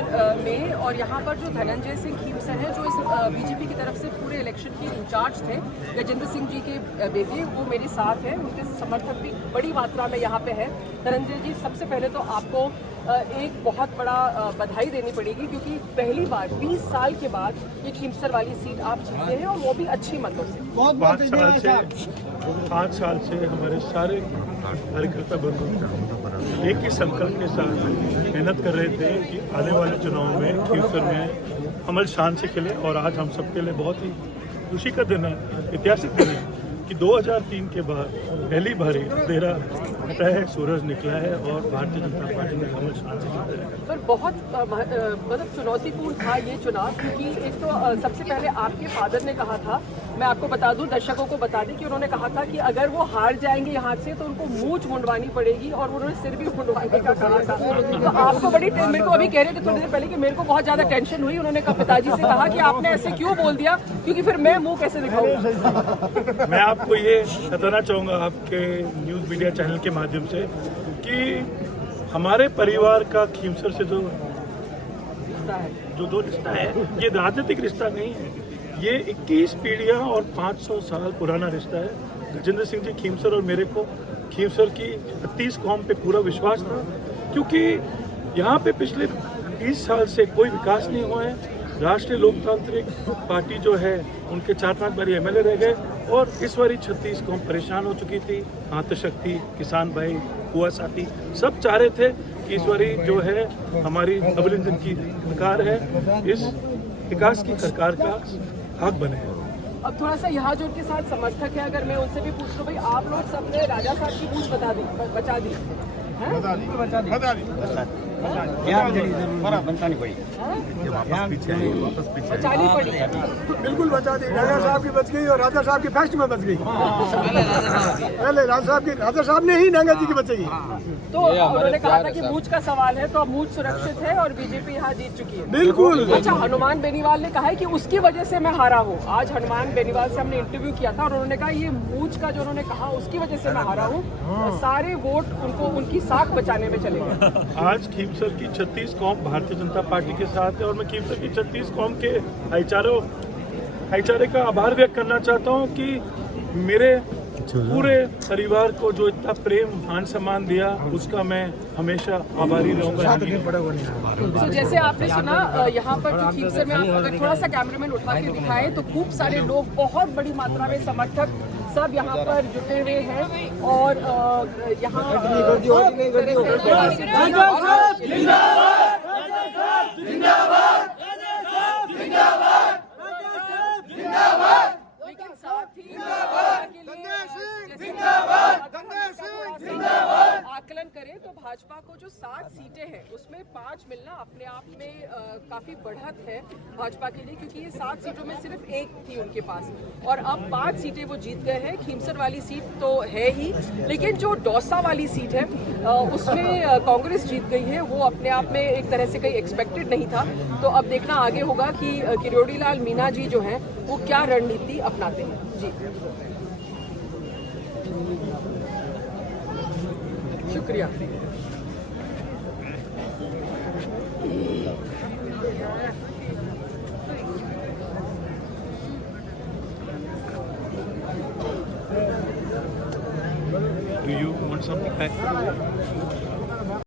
खीमसर में, और यहाँ पर जो धनंजय सिंह खीमसर है जो इस बीजेपी की तरफ से पूरे इलेक्शन के इंचार्ज थे, गजेंद्र सिंह जी के बेटे, वो मेरे साथ हैं। उनके समर्थक भी बड़ी मात्रा में यहाँ पे है। धनंजय जी, सबसे पहले तो आपको एक बहुत बड़ा बधाई देनी पड़ेगी, क्योंकि पहली बार 20 साल के बाद ये खीमसर वाली सीट आप जीते हैं, और वो भी अच्छी मतों से। 5 साल से हमारे सारे कार्यकर्ता बंधु एक ही संकल्प के साथ मेहनत कर रहे थे कि आने वाले चुनाव में खीमसर में अमल शान से खेले, और आज हम सबके लिए बहुत ही खुशी का दिन है, ऐतिहासिक दिन है कि 2003 के बाद पहली बारी अंधेरा हटा है, सूरज निकला है और भारतीय जनता पार्टी ने कमल शान से जीता है। पर बहुत मतलब चुनौतीपूर्ण था ये चुनाव, क्योंकि एक तो सबसे पहले आपके फादर ने कहा था, मैं आपको बता दूं, दर्शकों को बता दें कि उन्होंने कहा था कि अगर वो हार जाएंगे यहाँ से तो उनको मूंछ मुंडवानी पड़ेगी, और उन्होंने सिर भी मुंडवाने का कहा था। तो आपको बड़ी, मेरे को अभी कह रहे थे थोड़ी देर पहले कि मेरे को बहुत ज़्यादा टेंशन हुई। उन्होंने कहा, पिताजी से कहा कि आपने ऐसे क्यों बोल दिया, क्योंकि फिर मैं मुँह कैसे दिखाऊंगा। मैं आपको ये बताना चाहूँगा आपके न्यूज़ मीडिया चैनल के माध्यम से कि हमारे परिवार का खीमसर से जो रिश्ता है, ये राजनीतिक रिश्ता नहीं है, ये 21 पीढ़ियां और 500 साल पुराना रिश्ता है। गजेंद्र सिंह जी खीमसर और मेरे को खीमसर की 36 कौम पे पूरा विश्वास था, क्योंकि यहाँ पे पिछले 20 साल से कोई विकास नहीं हुआ है। राष्ट्रीय लोकतांत्रिक पार्टी जो है उनके 4-5 बारी एमएलए रह गए, और इस बारी 36 कौम परेशान हो चुकी थी। आतशक्ति, किसान भाई, कुआ साथी सब चाह रहे थे कि इस बारी जो है हमारी डबल इंजन की सरकार है, इस विकास की सरकार का हक बने। अब थोड़ा सा यहाँ जो उनके साथ समर्थक है, अगर मैं उनसे भी पूछ लूँ, भाई आप लोग सबने राजा साहब की पूछ बचा दी, बचा दी। बनता नहीं पड़ी, बचानी पड़ी, बिल्कुल बचा दी। राजा साहब की बच गई और राजा साहब की फेस्ट में बच गई। पहले राजा साहब ने ही नांगा जी की बचाई। तो उन्होंने कहा था कि मूछ का सवाल है, तो अब मूछ सुरक्षित है और बीजेपी यहाँ जीत चुकी है। बिल्कुल। अच्छा, हनुमान बेनीवाल ने कहा है कि उसकी वजह से मैं हारा हूँ। आज हनुमान बेनीवाल से हमने इंटरव्यू किया था, और उन्होंने कहा ये मूछ का जो उन्होंने कहा उसकी वजह से मैं हारा हूँ, सारे वोट उनको उनकी साख बचाने में चले गए। आज खीमसर की 36 कौम भारतीय जनता पार्टी के साथ है, और मैं खीमसर की 36 कौम के भाईचारे का आभार व्यक्त करना चाहता हूँ कि मेरे पूरे परिवार को जो इतना प्रेम मान सम्मान दिया, उसका मैं हमेशा आभारी रहूंगा। तो जैसे आपने सुना, यहाँ पर जो खीमसर में, आप अगर थोड़ा सा कैमरामैन उठा के दिखाएं तो खूब सारे लोग, बहुत बड़ी मात्रा में समर्थक सब यहाँ पर जुटे हुए हैं, और यहाँ लेकिन साथ ही आकलन करें तो भाजपा को जो 7 सीटें हैं उसमें 5 मिलना अपने आप में काफी बढ़त है भाजपा के लिए, क्योंकि ये 7 सीटों में सिर्फ 1 थी उनके पास, और अब 5 सीटें वो जीत गए हैं। खीमसर वाली सीट तो है ही, लेकिन जो दौसा वाली सीट है उसमें कांग्रेस जीत गई है। वो अपने आप में एक तरह से कहीं एक्सपेक्टेड नहीं था। तो अब देखना आगे होगा कि किरोड़ी लाल मीणा जी जो हैं वो क्या रणनीति अपनाते हैं। जी, शुक्रिया। Do you want something back?